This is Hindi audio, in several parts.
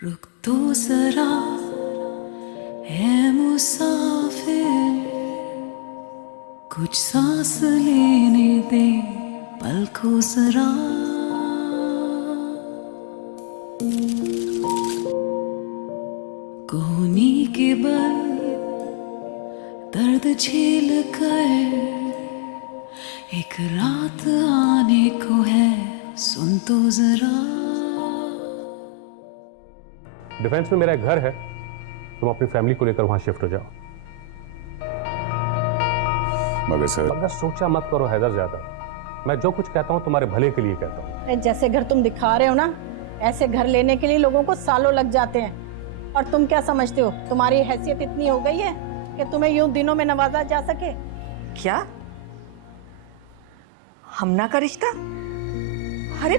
रुक तो जरा है मुसाफिर, कुछ सांस लेने दे पलकों जरा। कोहनी के बल दर्द झेल कर एक रात आने को है, सुन तो जरा। डिफेंस में मेरा एक घर है, तुम अपनी फैमिली को लेकर वहां शिफ्ट हो जाओ। मगर सोचा मत करो हैदर ज्यादा। मैं जो कुछ कहता हूँ तुम्हारे भले के लिए कहता हूँ। अरे जैसे घर तुम दिखा रहे हो ना, ऐसे घर लेने के लिए लोगों को सालों लग जाते हैं। और तुम क्या समझते हो, तुम्हारी हैसियत इतनी हो गई है कि तुम्हें यूं दिनों में नवाजा जा सके? क्या हमना का रिश्ता? अरे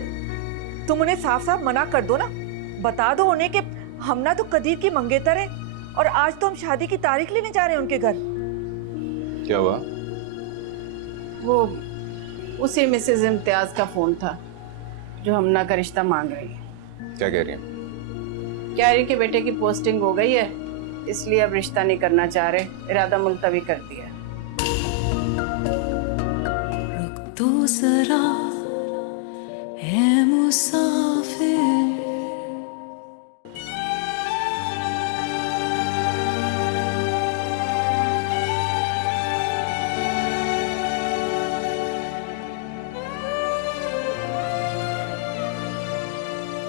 तुम उन्हें साफ साफ मना कर दो ना, बता दो उन्हें कि हमना तो कदीर की मंगेतर है और आज तो हम शादी की तारीख लेने जा रहे हैं उनके घर। क्या हुआ? वो उसी मिसेज इम्तियाज का फोन था जो हमना का रिश्ता मांग रही है। क्या कह रही है? कह रही कि बेटे की पोस्टिंग हो गई है, इसलिए अब रिश्ता नहीं करना चाह रहे, इरादा मुलतवी कर दिया। रुक तो जरा है मुसाफिर।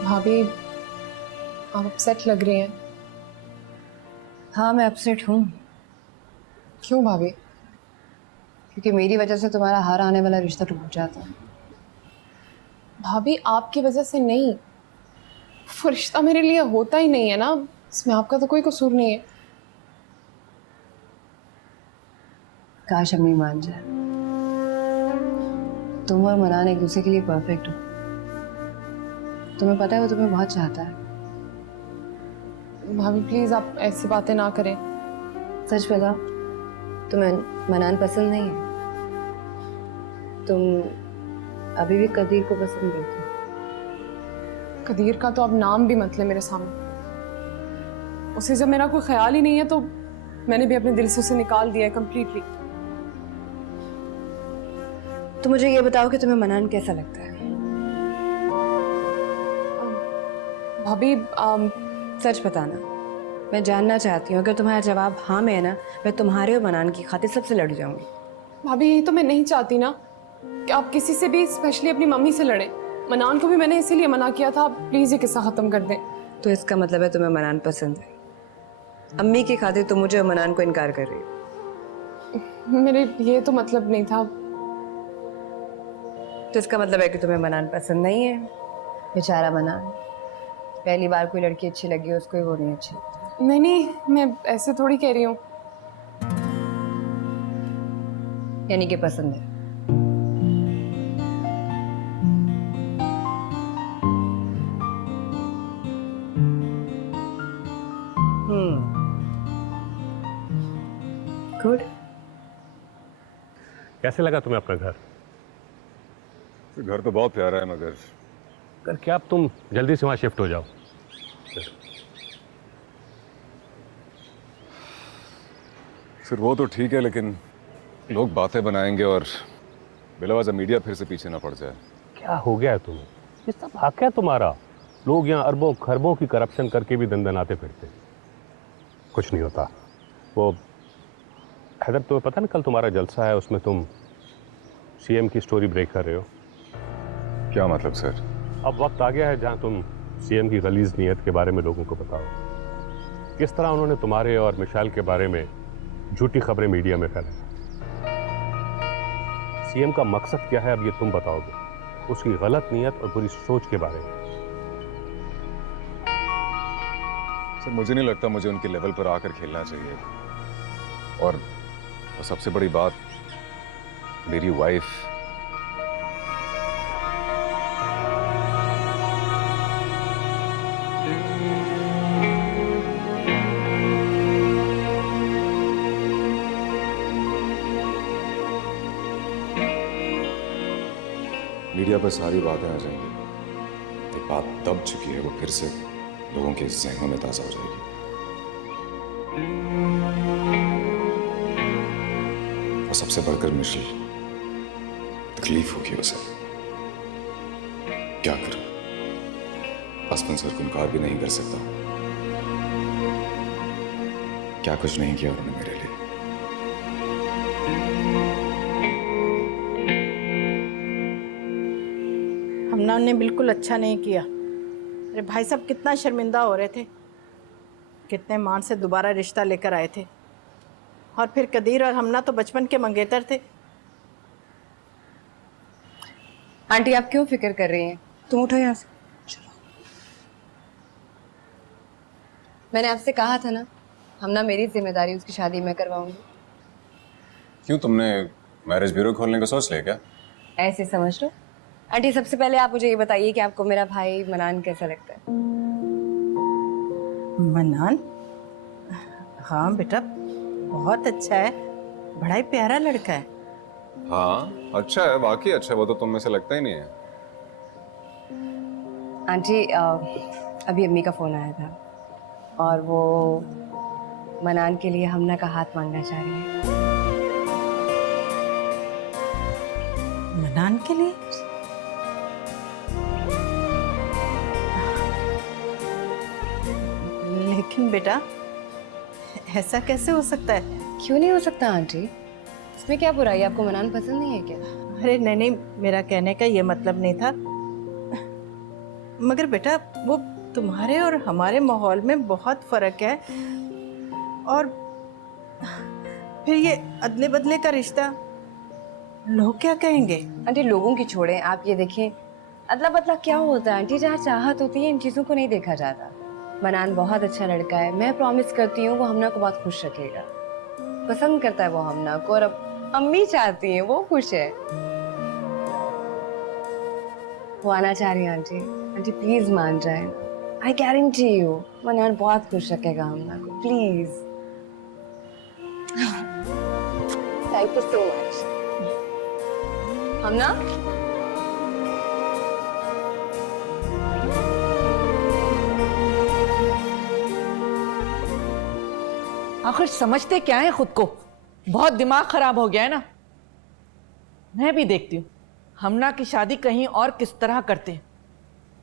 भाभी, आप अपसेट लग रही हैं। हाँ, मैं अपसेट हूँ। क्यों भाभी? क्योंकि मेरी वजह से तुम्हारा हार आने वाला रिश्ता टूट जाता है। भाभी, आपकी वजह से नहीं, वो रिश्ता मेरे लिए होता ही नहीं है ना, इसमें आपका तो कोई कसूर नहीं है। काश अम्मी मान जाए। तुम और मनान एक दूसरे के लिए परफेक्ट हो। तुम्हें पता है वो तुम्हें बहुत चाहता है। भाभी प्लीज आप ऐसी बातें ना करें। सच बताओ, तुम्हें मनान पसंद नहीं है? तुम अभी भी कदीर को पसंद करते हो? कदीर का तो अब नाम भी मत ले मेरे सामने। उसे जब मेरा कोई ख्याल ही नहीं है तो मैंने भी अपने दिल से उसे निकाल दिया है कंप्लीटली। तो मुझे ये बताओ कि तुम्हें मनान कैसा लगता है? भाभी सच बताना, मैं जानना चाहती हूँ। अगर तुम्हारा जवाब हाँ में है ना, मैं तुम्हारे और मनान की खातिर सबसे लड़ जाऊंगी। भाभी यही तो मैं नहीं चाहती ना कि आप किसी से भी, स्पेशली अपनी मम्मी से लड़े। मनान को भी मैंने इसीलिए मना किया था। आप प्लीज ये किस्सा खत्म कर दें। तो इसका मतलब है तुम्हें मनान पसंद है। अम्मी की खातिर तुम मुझे और मनान को इनकार कर रही हो। मेरे ये तो मतलब नहीं था। तो इसका मतलब है कि तुम्हें मनान पसंद नहीं है। बेचारा मनान, पहली बार कोई लड़की अच्छी लगी हो उसको ही वो नहीं अच्छी लगती। नहीं नहीं, मैं ऐसे थोड़ी कह रही हूँ। यानी कि पसंद है। गुड। कैसे लगा तुम्हें अपना घर? घर तो बहुत प्यारा है, मगर क्या अब तुम जल्दी से वहां शिफ्ट हो जाओ। फिर वो तो ठीक है, लेकिन लोग बातें बनाएंगे और बिलावजा मीडिया फिर से पीछे ना पड़ जाए। क्या हो गया है तुम्हें? ये सब हक है तुम्हारा। लोग यहाँ अरबों खरबों की करप्शन करके भी दंदनाते फिरते। कुछ नहीं होता। वो हैदर, तुम्हें पता ना कल तुम्हारा जलसा है, उसमें तुम सीएम की स्टोरी ब्रेक कर रहे हो। क्या मतलब सर? अब वक्त आ गया है जहां तुम सीएम की गलीज नीयत के बारे में लोगों को बताओ। किस तरह उन्होंने तुम्हारे और मिशाल के बारे में झूठी खबरें मीडिया में फैलाई। सीएम का मकसद क्या है अब ये तुम बताओगे, उसकी गलत नीयत और बुरी सोच के बारे में। सर मुझे नहीं लगता मुझे उनके लेवल पर आकर खेलना चाहिए। और सबसे बड़ी बात, मेरी वाइफ मीडिया पर सारी बातें आ जाएंगी। एक बात दब चुकी है, वो फिर से लोगों के जहनों में ताज़ा हो जाएगी। और सबसे बढ़कर मिशेल, तकलीफ होगी उसे। क्या करूं? बचपन से उसको इनकार भी नहीं कर सकता। क्या कुछ नहीं किया उन्होंने मेरे लिए। हमना ने बिल्कुल अच्छा नहीं किया। अरे भाई साहब कितना शर्मिंदा हो रहे थे, कितने मान से दोबारा रिश्ता लेकर आए थे। और फिर कदीर और हमना तो बचपन के मंगेतर थे। आंटी आप क्यों फिक्र कर रही हैं? तुम उठो यहाँ से। चलो, मैंने आपसे कहा था ना, हमना मेरी जिम्मेदारी उसकी शादी मैं करवाऊंगी। क्यों, तुमने मैरिज ब्यूरो खोलने का सोच लिया क्या? ऐसे समझ लो। आंटी सबसे पहले आप मुझे ये बताइए कि आपको मेरा भाई मनान कैसा लगता है? मनान? हाँ बेटा, बहुत अच्छा है, बड़ा ही प्यारा लड़का है। हाँ अच्छा है, वाकई अच्छा है। वो तो तुम में से लगता ही नहीं है। आंटी अभी अम्मी का फोन आया था और वो मनान के लिए हमना का हाथ मांगना चाह रही है। मनान के लिए? लेकिन बेटा ऐसा कैसे हो सकता है? क्यों नहीं हो सकता आंटी? इसमें क्या बुराई है? आपको मनान पसंद नहीं है क्या? अरे नहीं नहीं, मेरा कहने का ये मतलब नहीं था। मगर बेटा वो तुम्हारे और हमारे माहौल में बहुत फर्क है। और फिर ये अदले बदले का रिश्ता, लोग क्या कहेंगे? आंटी लोगों की छोड़ें, आप ये देखें अदला बदला क्या होता है आंटी? जहाँ चाहत होती है इन चीज़ों को नहीं देखा जाता। मनान बहुत अच्छा लड़का है, मैं प्रॉमिस करती हूँ वो हमना को बहुत खुश रखेगा। पसंद करता है वो हमना को और अब अम्मी चाहती है वो खुश है। वो आना चाह रही है आंटी। आंटी प्लीज मान जाए, आई गारंटी यू मनान बहुत खुश रखेगा हमना को। Please. Thank you so much. हमना आखिर समझते क्या है खुद को? बहुत दिमाग खराब हो गया है ना। मैं भी देखती हूँ हमना की शादी कहीं और किस तरह करते हैं।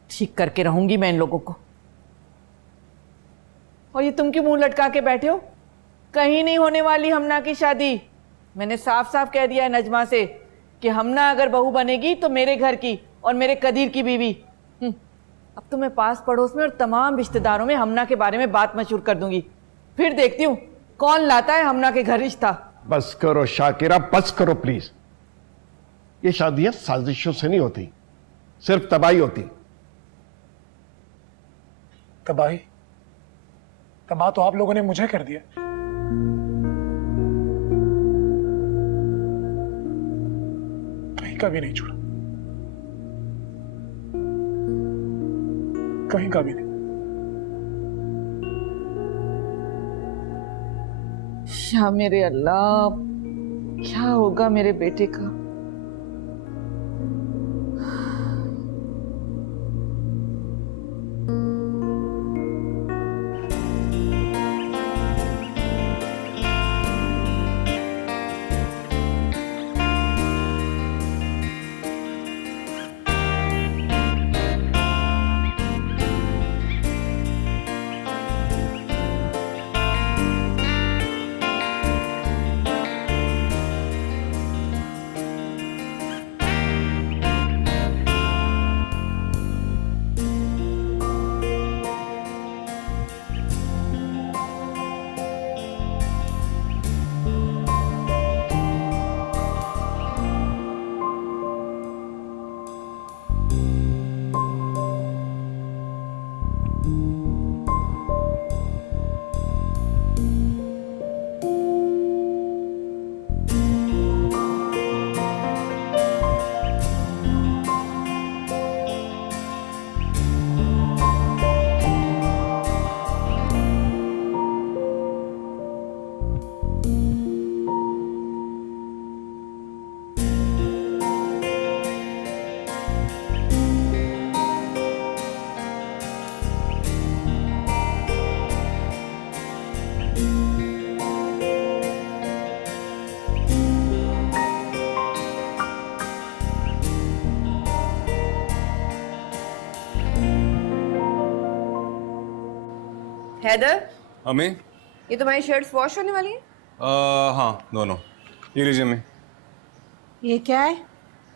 ठीक करके रहूंगी मैं इन लोगों को। और ये तुम क्यों मुंह लटका के बैठे हो? कहीं नहीं होने वाली हमना की शादी। मैंने साफ साफ कह दिया है नजमा से कि हमना अगर बहू बनेगी तो मेरे घर की और मेरे कदीर की बीवी। अब तो मैं पास पड़ोस में और तमाम रिश्तेदारों में हमना के बारे में बात मशहूर कर दूंगी। फिर देखती हूँ कौन लाता है हमना के घर रिश्ता। बस करो शाकिरा, बस करो प्लीज। ये शादियां साजिशों से नहीं होती, सिर्फ तबाही होती। तबाही? तबाह तो आप लोगों ने मुझे कर दिया। कहीं का भी नहीं छोड़ा, कहीं का भी नहीं। या मेरे अल्लाह, क्या होगा मेरे बेटे का? हैदर, अम्मी ये तुम्हारी शर्ट्स वॉश होने वाली है? हाँ दोनों। ये लीजिए अम्मी। ये क्या है?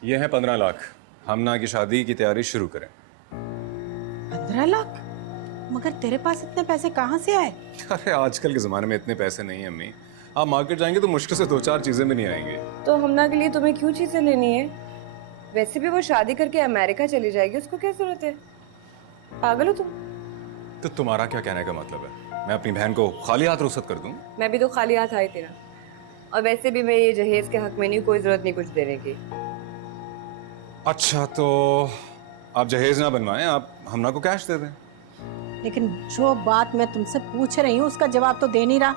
ये है 15 लाख। हमना की शादी की तैयारी शुरू करें। 15 लाख? मगर तेरे पास इतने पैसे कहाँ से आए? अरे आजकल के ज़माने में इतने पैसे नहीं हैं अम्मी। आप मार्केट जाएंगे तो मुश्किल से 2-4 चीज़ें भी नहीं आएंगी। तो हमना के लिए तुम्हें क्यों चीजें लेनी है? वैसे भी वो शादी करके अमेरिका चली जाएगी, उसको क्या जरूरत है? पागल हो तुम? तो तुम्हारा क्या कहने का मतलब है? मैं अपनी बहन को खाली हाथ रुखसत कर दूं? मैं भी तो खाली हाथ आई तेरा। और वैसे भी मैं ये जहेज के हक में नहीं, कोई जरूरत नहीं कुछ देने की। अच्छा तो आप जहेज ना बनवाएं, आप हमना को कैश दे दें। लेकिन जो बात मैं तुमसे पूछ रही हूँ उसका जवाब तो दे नहीं रहा।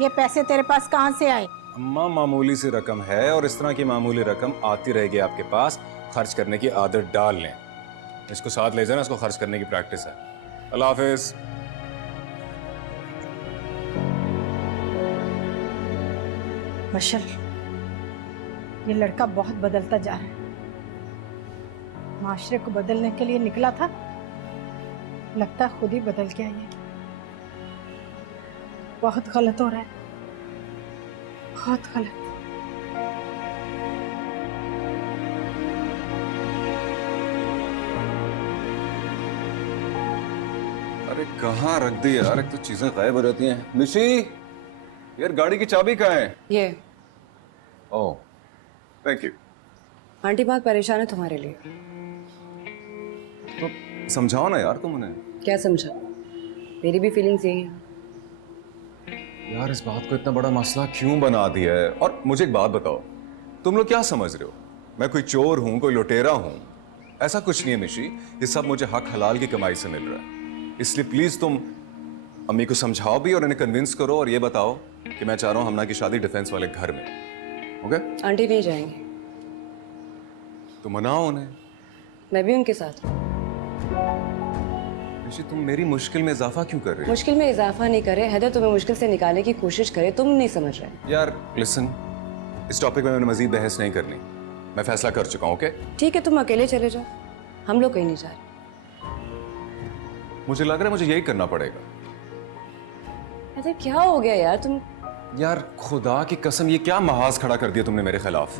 ये पैसे तेरे पास कहाँ से आए? अम्मा मामूली सी रकम है और इस तरह की मामूली रकम आती रहेगी आपके पास। खर्च करने की आदत डाल लें। इसको साथ ले जाना, इसको खर्च करने की प्रैक्टिस है। अल्लाह हाफिज। मशल, ये लड़का बहुत बदलता जा रहा है। माशरे को बदलने के लिए निकला था, लगता है खुद ही बदल गया। ये बहुत गलत हो रहा है, बहुत गलत। अरे कहाँ रख दी यार, एक तो चीजें गायब हो जाती हैं। निशी, यार गाड़ी की चाबी कहाँ है? ये ओह, थैंक यू। आंटी बहुत परेशान है तुम्हारे लिए। तो समझाओ ना यार तुम उन्हें। क्या समझा? मेरी भी फीलिंग्स यही है। यार इस बात को इतना बड़ा मसला क्यों बना दिया है? और मुझे एक बात बताओ, तुम लोग क्या समझ रहे हो? मैं कोई चोर हूं, कोई लुटेरा हूं? ऐसा कुछ नहीं है निशी, ये सब मुझे हक हलाल की कमाई से मिल रहा है। इसलिए प्लीज तुम अम्मी को समझाओ भी और इन्हें कन्विंस करो और ये बताओ कि मैं चाह रहा हूं हमना की शादी डिफेंस वाले घर में। ओके? आंटी नहीं जाएंगे। तो मनाओ उन्हें। मैं भी उनके साथ हूँ। निशी तुम मेरी मुश्किल में इजाफा क्यों कर रही हो? मुश्किल में इजाफा नहीं करे, हैदर तुम्हें मुश्किल से निकालने की कोशिश करे, तुम नहीं समझ रहे। यार लिसन, इस टॉपिक में मैंने मजीद बहस नहीं करनी। मैं फैसला कर चुका हूं। ओके? ठीक है, तुम अकेले चले जाओ, हम लोग कहीं नहीं जा रहे। मुझे लग रहा है मुझे यही करना पड़ेगा। हैदर क्या हो गया यार तुम? यार खुदा की कसम, ये क्या महाज खड़ा कर दिया तुमने मेरे खिलाफ।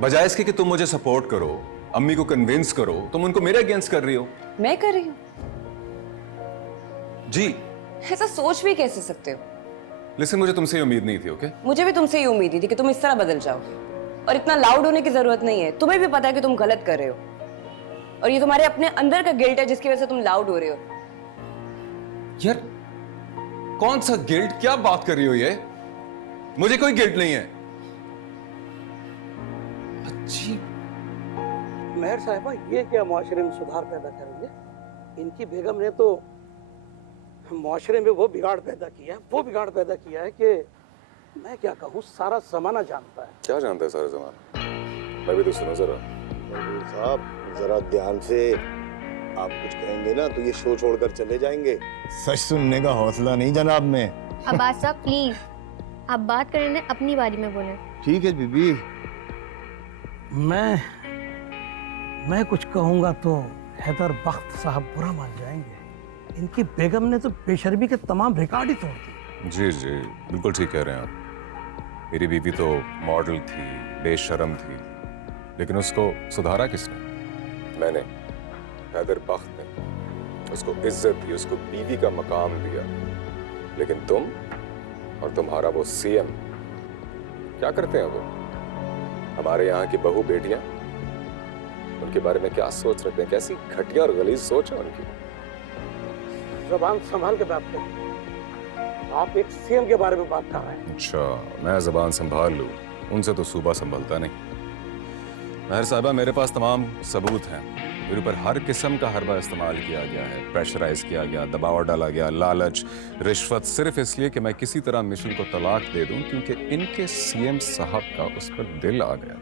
बजाय इसके कि तुम मुझे सपोर्ट करो, अम्मी को कन्विंस करो, तुम उनको मेरे अगेंस्ट कर रही हो। मैं कर रही हूँ? जी। ऐसा सोच भी कैसे सकते हो? लिसन, मुझे तुमसे ये उम्मीद नहीं थी। ओके? मुझे भी तुमसे ये उम्मीद थी कि तुम इस तरह बदल जाओगे। और इतना लाउड होने की जरूरत नहीं है, तुम्हें भी पता है कि तुम गलत कर रहे हो। और ये तुम्हारे अपने अंदर का गिल्ट है जिसकी वजह से तुम लाउड हो रहे हो। यार कौन सा गिल्ट? क्या बात कर रही हो ये? मुझे कोई गिल्ट नहीं है। अच्छी मेहर साहिबा, ये क्या माशरे में सुधार पैदा करेंगे? इनकी बेगम ने तो माशरे में वो बिगाड़ पैदा किया है कि मैं क्या कहूँ, सारा जमाना जानता है। क्या जानता है सारा जमाना? मैं भी तो सुनो जरा। साहब जरा ध्यान से, आप कुछ कहेंगे ना तो ये शो छोड़कर चले जाएंगे। सच सुनने का हौसला नहीं जनाब में। अब्बास साहब प्लीज, आप बात करें ना, अपनी बारी में बोले। ठीक है बीबी। मैं कुछ कहूँगा तो हैदर बख्त साहब बुरा मान जाएंगे। इनकी बेगम ने तो बेशर्मी के तमाम रिकॉर्ड ही तोड़ दिए। जी जी बिल्कुल ठीक कह रहे हैं आप। मेरी बीवी तो मॉडल थी, बेशर्म थी, लेकिन उसको सुधारा किसने? मैंने। हैदर बख्त ने उसको इज्जत दी, उसको बीवी का मकाम दिया। लेकिन तुम और तुम्हारा वो सीएम क्या करते हैं? वो हमारे यहाँ की बहू बेटियां, उनके बारे में क्या सोच रखते हैं? कैसी घटिया और गलीज सोच है उनकी। जबान संभाल के बात करें। आप एक सीएम के बारे में बात कर रहे हैं। अच्छा, मैं जबान संभाल लूं, उनसे तो सूबा संभलता नहीं। महर साहिबा, मेरे पास तमाम सबूत हैं। मेरे ऊपर हर किस्म का हरबा इस्तेमाल किया गया है, प्रेशराइज किया गया, दबाव डाला गया, लालच, रिश्वत, सिर्फ इसलिए कि मैं किसी तरह मिशन को तलाक दे दूं, क्योंकि इनके सीएम साहब का उस पर दिल आ गया।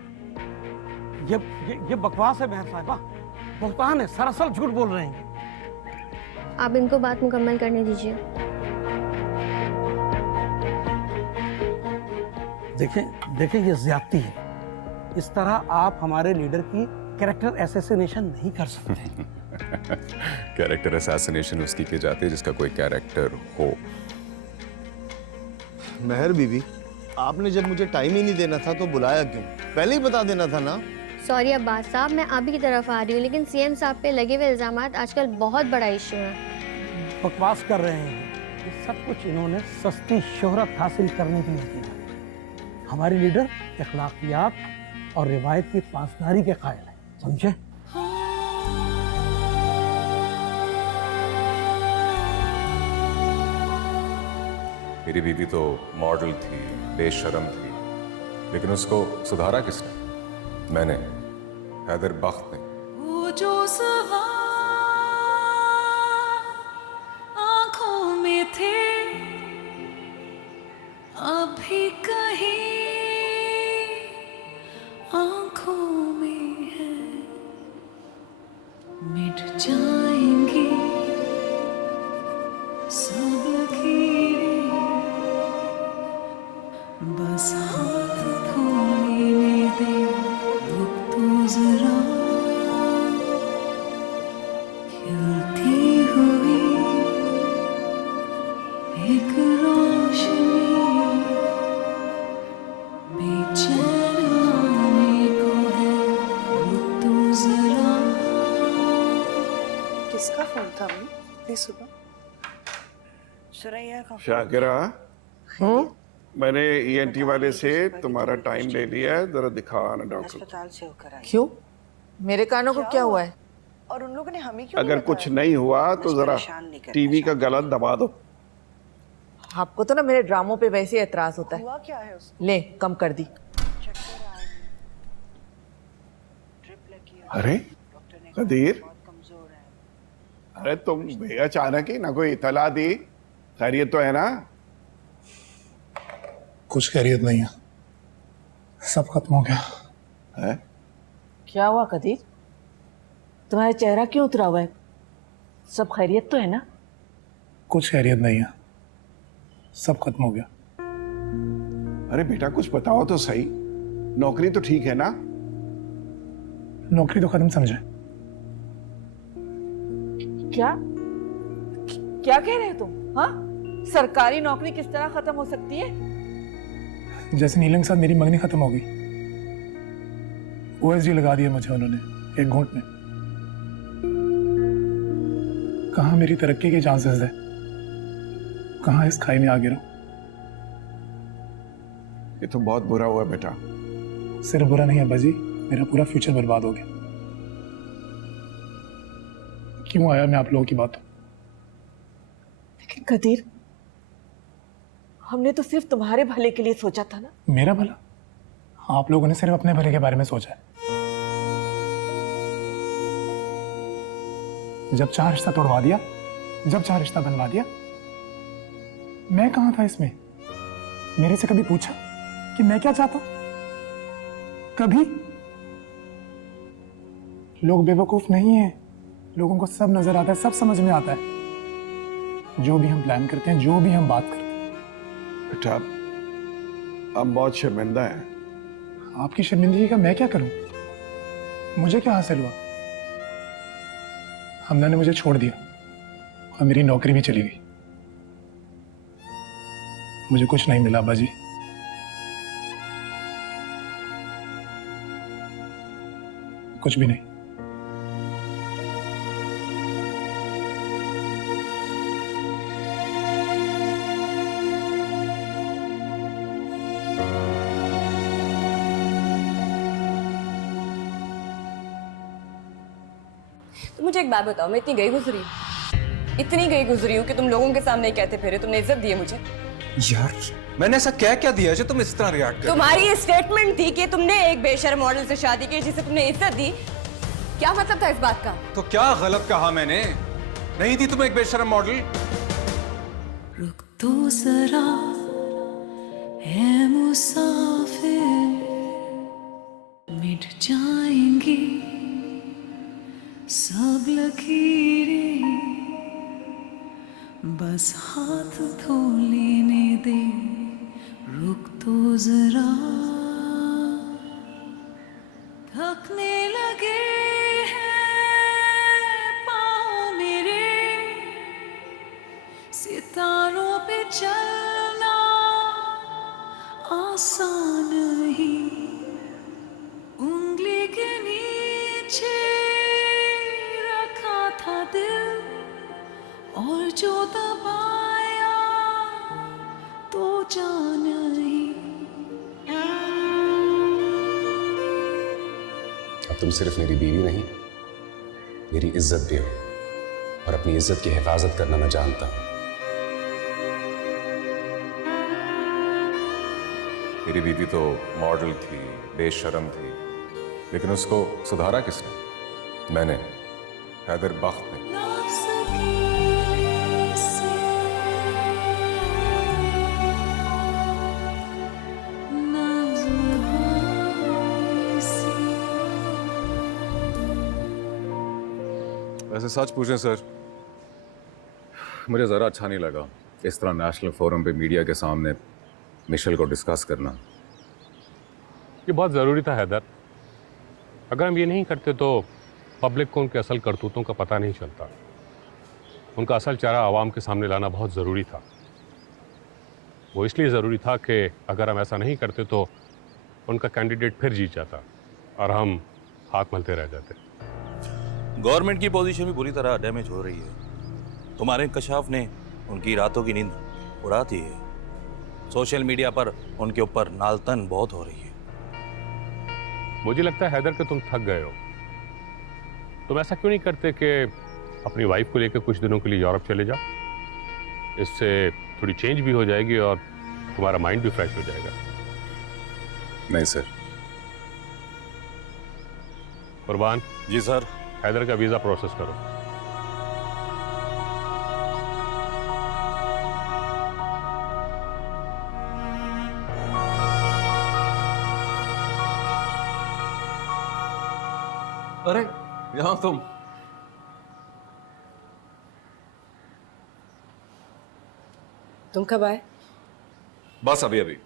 ये बकवास है मेहर साहिबा, बुहतान है, सरासर झूठ बोल रहे हैं। आप इनको बात मुकम्मल करने दीजिए। देखें ये ज्यादती है। इस तरह आप हमारे लीडर की कैरेक्टर असैसिनेशन नहीं कर सकते। कैरेक्टर असैसिनेशन उसकी की जाती है जिसका कोई कैरेक्टर हो। मेहर बीवी, आपने जब मुझे टाइम ही नहीं देना था तो बुलाया क्यों? पहले ही बता देना था ना। सॉरी अब्बास साहब, मैं आप ही की तरफ आ रही हूँ, लेकिन सीएम साहब पे लगे हुए इल्जामात आजकल बहुत बड़ा इशू है। बकवास कर रहे हैं। ये सब कुछ इन्होंने सस्ती शोहरत हासिल करने के लिए किया। हमारी लीडर अखलाकियात और रिवायत की पासदारी के कायल है, समझे? मेरी बीवी तो मॉडल थी, बेशरम थी, लेकिन उसको सुधारा किसने? मैंने, हैदर बख्त ने। वो जो सवाल आंखों में थे अभी कहीं आंखों में है, मिट जाएंगी सब लकीरें, बस हाथ थोड़ने दे, रुक तो जरा, खिलती हुई एक रोशनी, बेचैन आने को है, रुक तो जरा। किसका फोन था अम्मी इतनी सुबह? सुरैया का। शाकिरा, मैंने ईएनटी वाले से तुम्हारा टाइम ले लिया है, जरा दिखाओ आना डॉक्टर। अस्पताल से होकर आई। क्यों? मेरे कानों को क्या हुआ है? और उन लोगों ने हमें क्यों अगर कुछ नहीं हुआ तो जरा टीवी का गला दबा दो। आपको तो ना मेरे ड्रामों पे वैसे एतराज होता है। हुआ क्या है उसको? ले, कम कर दी। अरे कदीर, अरे तुम अचानक ही ना कोई इतला दी, खैरियत तो है ना? कुछ खैरियत नहीं है, सब खत्म हो गया है? क्या हुआ कदीर? तुम्हारा चेहरा क्यों उतरा हुआ है? सब खैरियत तो है ना? कुछ खैरियत नहीं है, सब खत्म हो गया। अरे बेटा कुछ बताओ तो सही, नौकरी तो ठीक है ना? नौकरी तो खत्म समझे। क्या क्या कह रहे हो तुम? हाँ, सरकारी नौकरी किस तरह खत्म हो सकती है? जैसे नीलम के साथ मेरी मंगनी खत्म हो गई, ओएसडी लगा दिया मुझे उन्होंने एक घूंट में। कहाँ मेरी तरक्की के चांसेस है, कहाँ इस खाई में आ गिरा। ये तो बहुत बुरा हुआ बेटा। सिर्फ बुरा नहीं अब्बा जी, मेरा पूरा फ्यूचर बर्बाद हो गया। क्यों आया मैं आप लोगों की बात? लेकिन कदीर, हमने तो सिर्फ तुम्हारे भले के लिए सोचा था ना। मेरा भला? आप लोगों ने सिर्फ अपने भले के बारे में सोचा है। जब चार रिश्ता तोड़वा दिया, जब चार रिश्ता बनवा दिया, मैं कहां था इसमें? मेरे से कभी पूछा कि मैं क्या चाहता हूं? कभी? लोग बेवकूफ नहीं है, लोगों को सब नजर आता है, सब समझ में आता है। जो भी हम प्लान करते हैं, जो भी हम बात करते हैं। बेटा हम बहुत शर्मिंदा हैं। आपकी शर्मिंदगी का मैं क्या करूं? मुझे क्या हासिल हुआ? हमना ने मुझे छोड़ दिया और मेरी नौकरी भी चली गई। मुझे कुछ नहीं मिला अब्बा जी। कुछ भी नहीं। तो मुझे एक बात बताओ, मैं इतनी गई गुजरी हूँ कि तुम लोगों के सामने कहते फिरे तुमने इज्जत दी है मुझे। यार मैंने ऐसा क्या दिया जो तुम इस तरह रिएक्ट कर? तुम्हारी ये स्टेटमेंट थी कि तुमने एक बेशर्म मॉडल से शादी की जिसे तुमने इज्जत दी। क्या मतलब था इस बात का? तो क्या गलत कहा मैंने? नहीं थी तुम एक बेशर्म मॉडल? रुक तो जरा है मुसाफिर, मिट जाएंगी सब लकीरें, बस हाथ थो लेने दे, रुक तो जरा, थकने लगे हैं सितारों पे चलना आसान ही, उंगली के नीचे रखा था दिल, और जो दबाया तो जान ही। अब तुम सिर्फ मेरी बीवी नहीं, मेरी इज्जत भी हो, और अपनी इज्जत की हिफाजत करना मैं जानता हूं। मेरी बीवी तो मॉडल थी, बेशरम थी, लेकिन उसको सुधारा किसने? मैंने, हैदर बख्त ने। वैसे सच पूछें सर, मुझे ज़रा अच्छा नहीं लगा इस तरह नेशनल फोरम पे मीडिया के सामने मिशेल को डिस्कस करना। ये बहुत ज़रूरी था हैदर। अगर हम ये नहीं करते तो पब्लिक को उनके असल करतूतों का पता नहीं चलता। उनका असल चेहरा आवाम के सामने लाना बहुत ज़रूरी था। वो इसलिए ज़रूरी था कि अगर हम ऐसा नहीं करते तो उनका कैंडिडेट फिर जीत जाता और हम हाथ मलते रह जाते। गवर्नमेंट की पोजीशन भी बुरी तरह डैमेज हो रही है। तुम्हारे इंकशाफ ने उनकी रातों की नींद उड़ा दी है। सोशल मीडिया पर उनके ऊपर नालतन बहुत हो रही है। मुझे लगता है हैदर कि तुम थक गए हो। तुम ऐसा क्यों नहीं करते कि अपनी वाइफ को लेकर कुछ दिनों के लिए यूरोप चले जाओ? इससे थोड़ी चेंज भी हो जाएगी और तुम्हारा माइंड भी फ्रेश हो जाएगा। नहीं सर। कुर्बान। जी सर। हैदर का वीज़ा प्रोसेस करो। अरे यहाँ तुम। तुम कब आए? बस अभी अभी।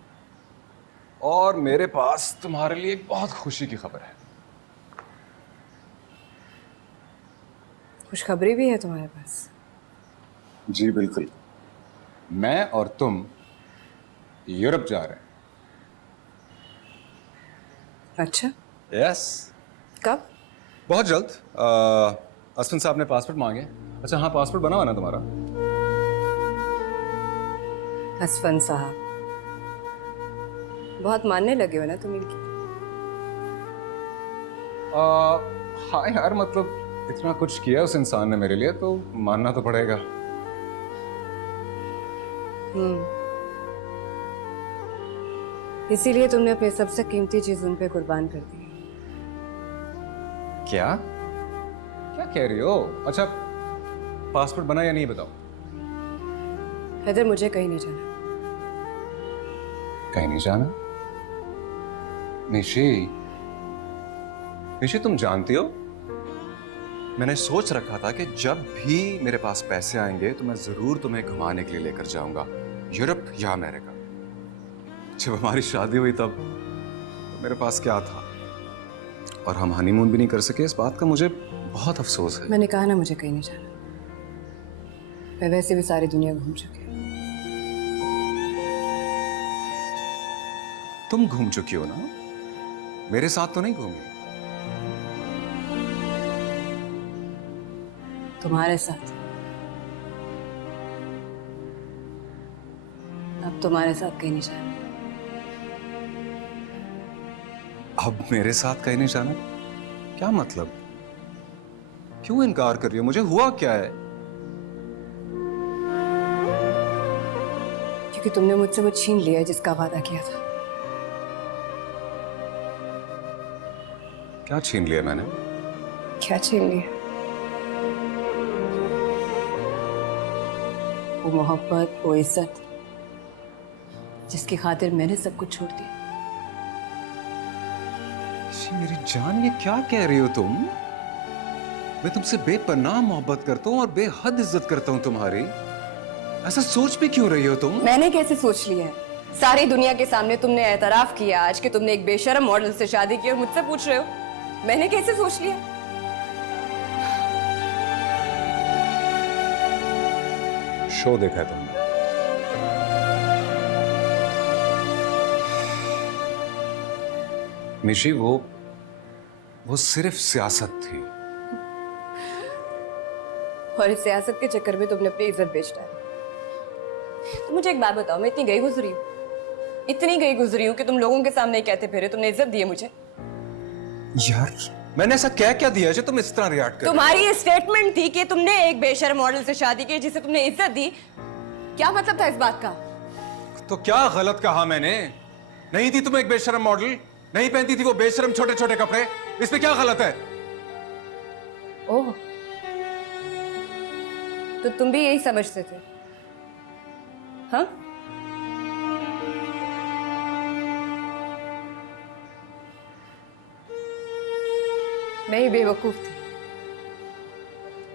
और मेरे पास तुम्हारे लिए एक बहुत खुशी की खबर है। खुशखबरी भी है तुम्हारे पास? जी बिल्कुल। मैं और तुम यूरोप जा रहे हैं। अच्छा। यस। कब? बहुत जल्द। असफन साहब ने पासपोर्ट मांगे। अच्छा हाँ, पासपोर्ट बना हुआ ना तुम्हारा? असफन साहब बहुत मानने लगे हो ना तुम इनकी। हाँ यार, मतलब इतना कुछ किया उस इंसान ने मेरे लिए, तो मानना तो पड़ेगा। इसीलिए तुमने अपने सबसे कीमती चीज उन पे कुर्बान कर दी। क्या क्या कह रही हो? अच्छा, पासपोर्ट बना या नहीं बताओ। हैदर, मुझे कहीं नहीं जाना। कहीं नहीं जाना? निशी, निशी तुम जानती हो, मैंने सोच रखा था कि जब भी मेरे पास पैसे आएंगे तो मैं जरूर तुम्हें घुमाने के लिए लेकर जाऊंगा, यूरोप या अमेरिका। जब हमारी शादी हुई तब तो मेरे पास क्या था, और हम हनीमून भी नहीं कर सके। इस बात का मुझे बहुत अफसोस है। मैंने कहा ना मुझे कहीं नहीं जाना। मैं वैसे भी सारी दुनिया घूम चुकी हूँ। तुम घूम चुकी हो ना, मेरे साथ तो नहीं घूमी। तुम्हारे साथ। अब तुम्हारे साथ कहीं नहीं जाना। अब मेरे साथ कहीं नहीं जाना? क्या मतलब? क्यों इनकार कर रही हो? मुझे हुआ क्या है? क्योंकि तुमने मुझसे वो छीन लिया जिसका वादा किया था। क्या छीन लिया मैंने? क्या छीन लिया? वो मोहब्बत, वो इज्जत जिसकी खातिर मैंने सब कुछ छोड़ दिया। मेरी जान, ये क्या कह रही हो तुम? मैं तुमसे बेपनाह मोहब्बत करता हूँ और बेहद इज्जत करता हूँ तुम्हारी। ऐसा सोच भी क्यों रही हो तुम? मैंने कैसे सोच लिया है? सारी दुनिया के सामने तुमने एतराफ किया आज कि तुमने एक बेशरम मॉडल से शादी की, और मुझसे पूछ रहे हो मैंने कैसे सोच लिया? शो देखा है तुमने? निशी, वो सिर्फ सियासत थी। और इस सियासत के चक्कर में तुमने अपनी इज्जत बेच डाली। तो मुझे एक बात बताओ, मैं इतनी गई गुजरी हूँ कि तुम लोगों के सामने कहते फिरे तुमने इज्जत दी है मुझे। यार मैंने ऐसा क्या दिया जो तुम इस तरह रिएक्ट कर? तुम्हारी ये स्टेटमेंट थी कि तुमने एक बेशर्म मॉडल से शादी की जिसे तुमने इज्जत दी। क्या मतलब था इस बात का? तो क्या गलत कहा मैंने? नहीं थी तुम एक बेशर्म मॉडल, नहीं पहनती थी वो बेशर्म छोटे छोटे कपड़े, इसमें क्या गलत है? ओह, तो तुम भी यही समझते थे? हाँ? मैं ही बेवकूफ थी।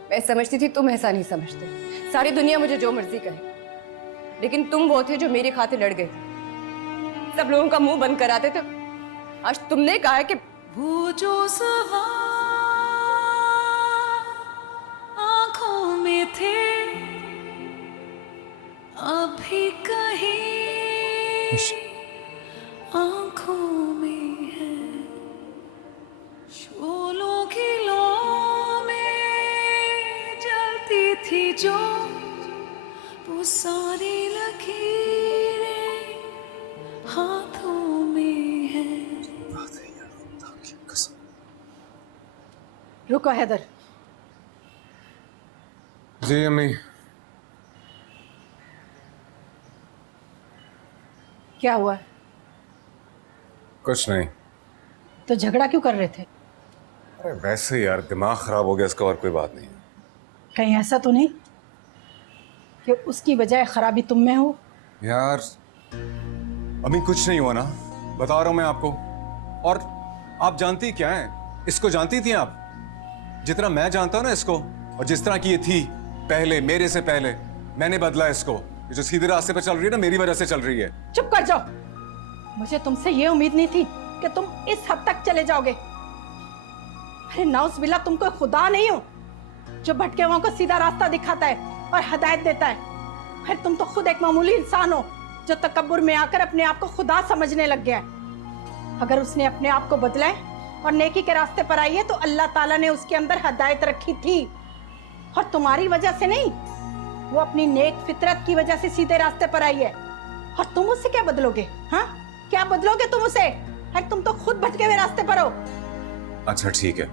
मैं समझती थी, तुम ऐसा नहीं समझते। सारी दुनिया मुझे जो मर्जी कहे, लेकिन तुम वो थे जो मेरी खातिर लड़ गए थे। सब लोगों का मुंह बंद कराते थे। आज तुमने कहा है कि वो जो सवाल आंखों में थे अभी कहीं आंखों में है, शोलों की लो में जलती थी जो वो सारी लकीरें हाथों में है। रुको हैदर। जी अम्मी। क्या हुआ? कुछ नहीं। तो झगड़ा क्यों कर रहे थे? अरे वैसे यार दिमाग खराब हो गया, इसका और कोई बात नहीं है। कहीं ऐसा तो नहीं कि उसकी बजाय खराबी तुम में हो? यार अम्मी कुछ नहीं हुआ ना, बता रहा हूं मैं आपको। और आप जानती क्या है, इसको जानती थी आप जितना मैं जानता हूं ना इसको, और जिस तरह की ये थी पहले, मेरे से पहले मैंने बदला इसको। ये जो सीधे रास्ते पर चल रही है ना, मेरी वजह से चल रही है। चुप कर जाओ। मुझे तुमसे ये उम्मीद नहीं थी कि तुम इस हद तक चले जाओगे। अरे नाउस बिल्ला, तुम कोई खुदा नहीं हो जो भटके हुओं को सीधा रास्ता दिखाता है और हिदायत देता है। अरे तुम तो खुद एक मामूली इंसान हो जो तकब्बुर में आकर अपने आप को खुदा समझने लग गया है। अगर उसने अपने आप को बदला है और नेकी के रास्ते पर आई है तो अल्लाह ताला ने उसके अंदर हिदायत रखी थी, और तुम्हारी वजह से नहीं। वो अपनी नेक फितरत की वजह से सीधे रास्ते पर आई है, और तुम उससे क्या बदलोगे? हाँ, क्या बदलोगे तुम उसे? अरे तुम तो खुद भटके हुए रास्ते पर हो। अच्छा ठीक है,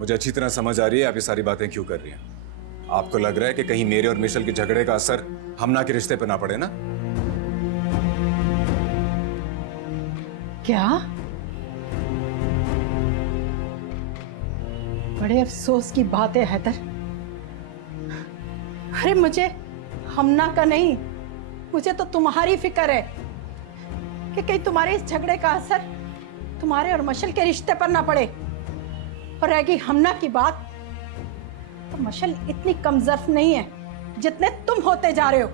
मुझे अच्छी तरह समझ आ रही है आप ये सारी बातें क्यों कर रही हैं। आपको लग रहा है कि कहीं मेरे और मिशेल के झगड़े का असर हमना के रिश्ते पर ना पड़े ना? क्या? बड़े अफसोस की बात है हैदर। अरे मुझे हमना का नहीं, मुझे तो तुम्हारी फिक्र है कि कहीं तुम्हारे इस झगड़े का असर तुम्हारे और मशल के रिश्ते पर ना पड़े। और रहेगी हमना की बात, तो मशल इतनी कमजोर नहीं है जितने तुम होते जा रहे हो।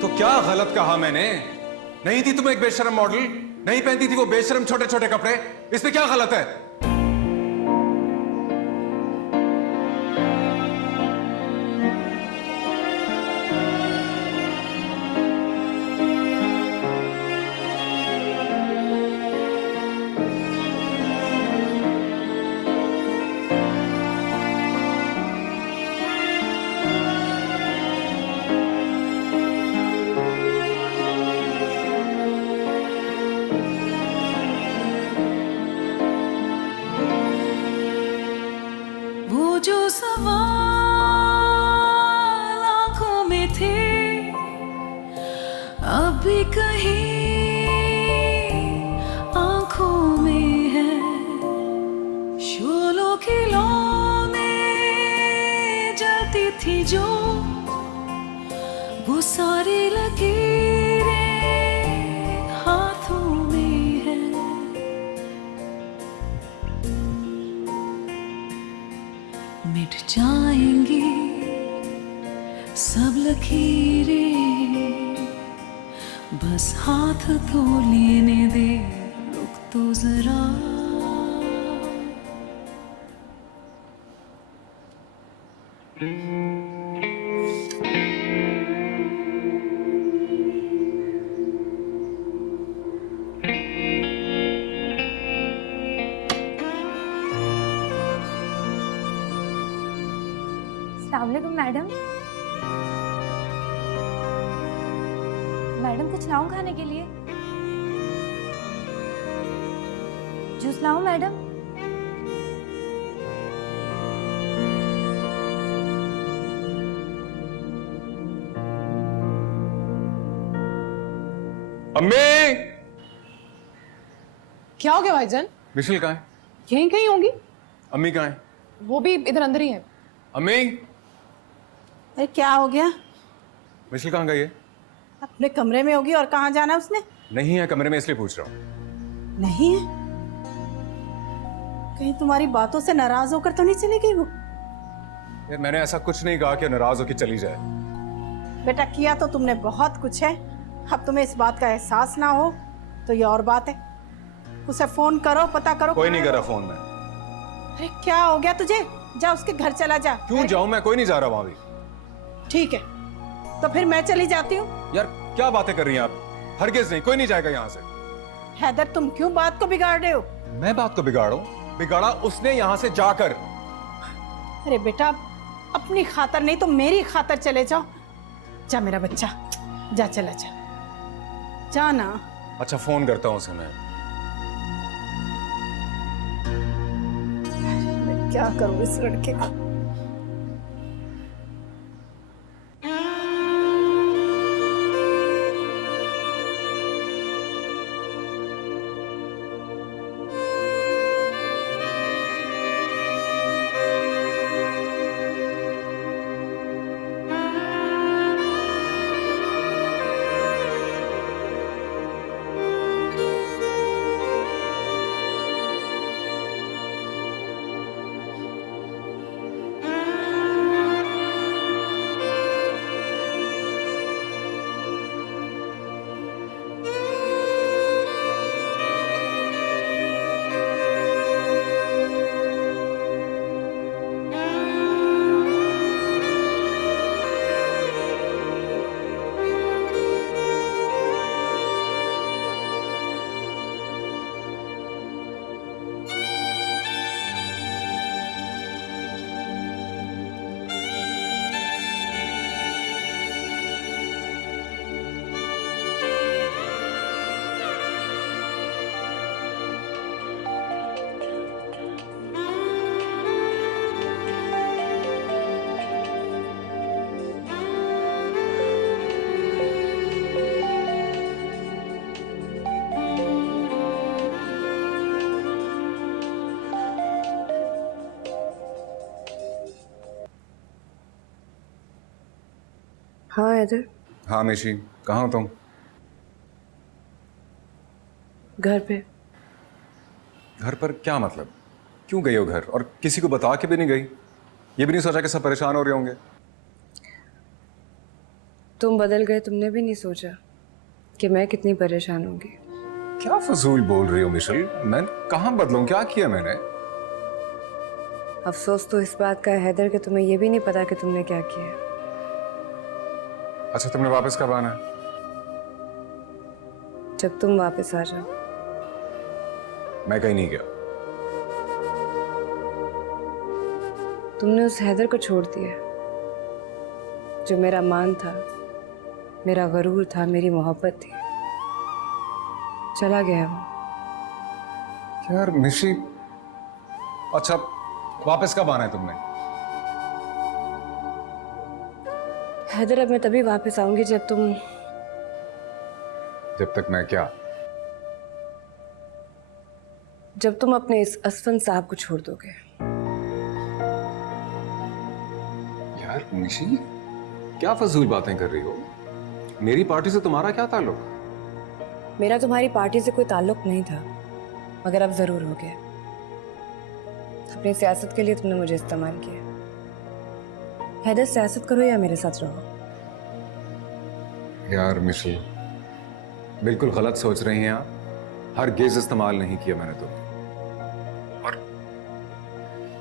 तो क्या गलत कहा मैंने? नहीं थी तुम एक बेशरम मॉडल, नहीं पहनती थी वो बेशरम छोटे छोटे कपड़े, इसमें क्या गलत है? वो जो सवाल आंखों में थे अभी कहीं आंखों में है, शोलों की लो में जलती थी जो वो सारी लकीरें हाथों में है, मिट जाएंगी सब लकीरें, बस हाथ तो लेने दे, रुक तो जरा। अस्सलामुअलैकुम मैडम। मैडम कुछ लाऊं खाने के लिए? जूस लाऊं मैडम? अम्मी! क्या हो गया भाईजान? मिशेल कहाँ है? यहीं कहीं होंगी। अम्मी कहाँ है? वो भी इधर अंदर ही है। अम्मी! अरे क्या हो गया? मिशेल कहाँ गई है? अपने कमरे में होगी, और कहाँ जाना है उसने? नहीं है कमरे में, इसलिए पूछ रहा हूँ। नहीं है? कहीं तुम्हारी बातों से नाराज होकर तो नहीं चली गई वो? यार मैंने ऐसा कुछ नहीं कहा कि नाराज होकर चली जाए। बेटा किया तो तुमने बहुत कुछ है, अब तुम्हें इस बात का एहसास ना हो तो ये और बात है। उसे फोन करो, पता करो। कोई नहीं करा फोन में। अरे क्या हो गया तुझे? जा उसके घर चला जा। क्यों जाऊं मैं? कोई नहीं जा रहा वहां भी। ठीक है, तो फिर मैं चली जाती हूँ। यार क्या बातें कर रही हैं आप? हरगिज नहीं, कोई नहीं जाएगा यहाँ से। हैदर तुम क्यों बात को बिगाड़ रहे हो? मैं बात को बिगाड़ूं? बिगाड़ा उसने यहाँ से जाकर। अरे बेटा अपनी खातर नहीं तो मेरी खातर चले जाओ। जा मेरा बच्चा, जा चला जा, जा ना। अच्छा फोन करता हूँ उसे मैं। क्या करूँ इस लड़के का? हाँ हैदर। हाँ मिशी, कहाँ हो तुम? घर पे। घर पर क्या मतलब? क्यों गई हो घर? और किसी को बता के भी नहीं गई? ये भी नहीं सोचा कि सब परेशान हो रहे होंगे? तुम बदल गए, तुमने भी नहीं सोचा कि मैं कितनी परेशान होंगी। क्या फजूल बोल रही हो मिशेल? मैं कहाँ बदलूं? क्या किया मैंने? अफसोस तो इस बात का है हैदर कि तुम्हें यह भी नहीं पता कि तुमने क्या किया है। अच्छा तुमने वापस कब आना है? जब तुम वापस आ जाओ। मैं कहीं नहीं गया। तुमने उस हैदर को छोड़ दिया जो मेरा मान था, मेरा गरूर था, मेरी मोहब्बत थी। चला गया वो। यार मिशी, अच्छा वापस कब आना है तुमने? हैदर अब मैं तभी वापस आऊंगी जब तक मैं क्या? जब तुम अपने इस असफन साहब को छोड़ दोगे। यार मिशी, क्या फजूल बातें कर रही हो? मेरी पार्टी से तुम्हारा क्या ताल्लुक? मेरा तुम्हारी पार्टी से कोई ताल्लुक नहीं था, मगर अब जरूर हो गया। अपनी सियासत के लिए तुमने मुझे इस्तेमाल किया। हैदर, सियासत करो या मेरे साथ रहो। यार मिशेल, बिल्कुल गलत सोच रही हैं आप। हर गेज इस्तेमाल नहीं किया मैंने तुम्हें, और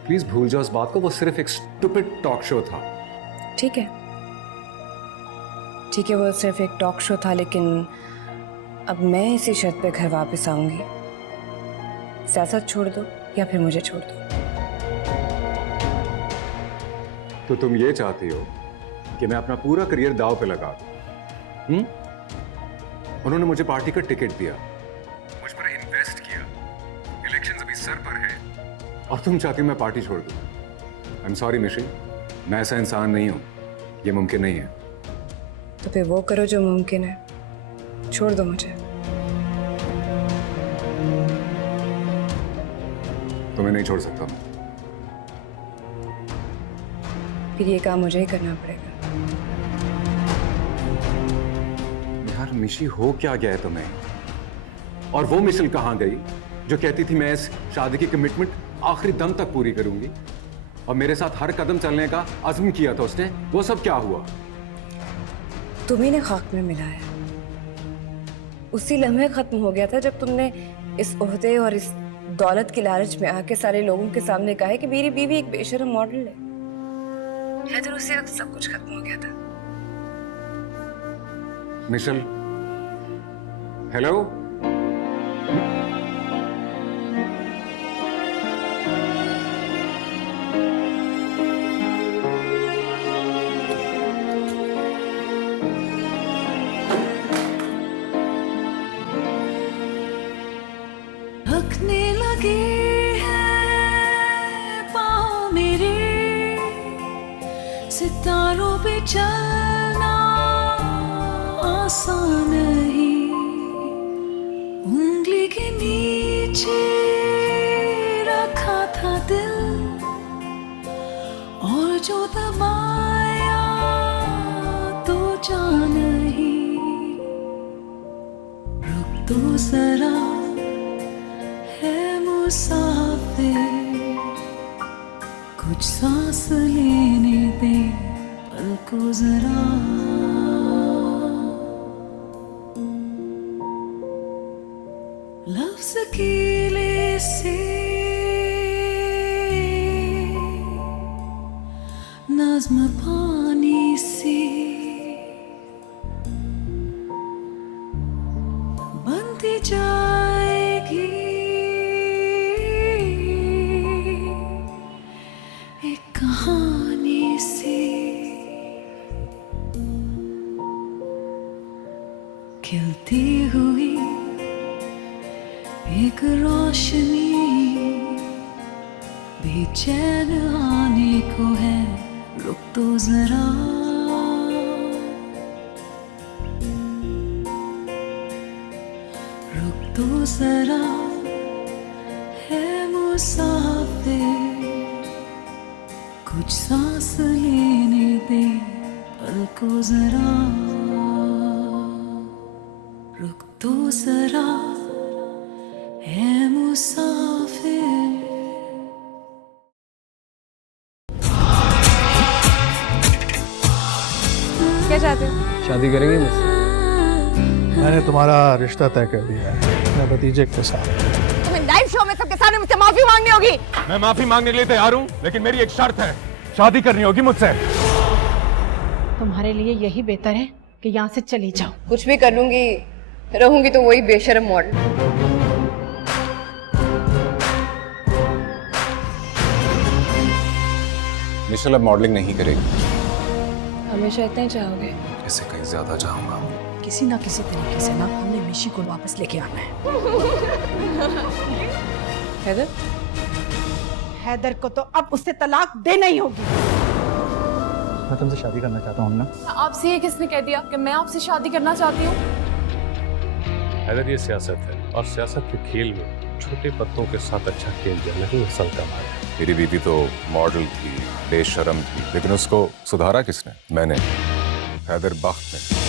प्लीज भूल जाओ उस बात को। वो सिर्फ एक स्टूपिड टॉक शो था। ठीक है, ठीक है, वो सिर्फ एक टॉक शो था, लेकिन अब मैं इसी शर्त पे घर वापस आऊंगी। सियासत छोड़ दो या फिर मुझे छोड़ दो। तो तुम ये चाहती हो कि मैं अपना पूरा करियर दांव पे लगा दूं? उन्होंने मुझे पार्टी का टिकट दिया, मुझ पर इन्वेस्ट किया, इलेक्शंस अभी सर पर है, और तुम चाहती हो मैं पार्टी छोड़ दूं? आई एम सॉरी मिशेल, मैं ऐसा इंसान नहीं हूं। ये मुमकिन नहीं है। तो फिर वो करो जो मुमकिन है, छोड़ दो मुझे। तुम्हें नहीं छोड़ सकता मैं। फिर ये काम मुझे ही करना पड़ेगा। यार मिशी, हो क्या गया है तुम्हें? और वो मिशेल कहाँ गई जो कहती थी मैं इस शादी की कमिटमेंट आखिरी दम तक पूरी करूंगी, और मेरे साथ हर कदम चलने का अज़्म किया था उसने? वो सब क्या हुआ? तुम्ही ने खाक में मिलाया। उसी लम्हे खत्म हो गया था जब तुमने इस ओहदे और इस दौलत की लालच में आके सारे लोगों के सामने कहा है कि मेरी बीवी एक बेशर्म मॉडल है। हैदर, उसी वक्त सब कुछ खत्म हो गया था। Michelle, hello? थकने लगे हैं पाँव मेरे, सितारों पे चलना आसान नहीं। उंगली के नीचे रखा था दिल, और जो दबाया तो जा नहीं। रुक तो जरा है मुसाफिर, कुछ सांस लेने दे पल को जरा। लफ्ज़ कीले से नज़्म पानी सी बनती जाएगी एक कहानी सी। खिलती हुई एक रोशनी बेचैन आने को है, रुक तो जरा। रुक तो जरा है मुसाफिर, कुछ सांस लेने दे पल को जरा। रुक तो जरा है मुसाफिर। क्या चाहते हो? शादी करेंगे मुझसे? मैंने तुम्हारा रिश्ता तय कर दिया है अपने भतीजे के साथ। तुम्हें लाइव शो में सबके सामने मुझसे माफी मांगनी होगी। मैं माफी मांगने के लिए तैयार हूँ, लेकिन मेरी एक शर्त है, शादी करनी होगी मुझसे। तुम्हारे लिए यही बेहतर है कि यहाँ से चली जाओ। कुछ भी कर लूंगी, रहूंगी तो वही बेशर्म मॉडल। मिशेल अब मॉडलिंग नहीं करेगी। हमेशा इतना ही चाहोगे? इससे कहीं ज्यादा चाहूंगा। किसी ना किसी तरीके से ना हमने मिशी को वापस लेके आना है। हैदर? हैदर को तो अब उससे तलाक देना ही होगी। मैं तुमसे शादी करना चाहता हूँ ना। आपसे ये किसने कह दिया कि मैं आपसे शादी करना चाहती हूँ? हैदर, ये सियासत है, और सियासत के खेल में छोटे पत्तों के साथ अच्छा खेल जाना ही असल कमाल है। मेरी बीवी तो मॉडल थी, बेशरम थी, लेकिन उसको सुधारा किसने? मैंने, हैदर बख्त ने।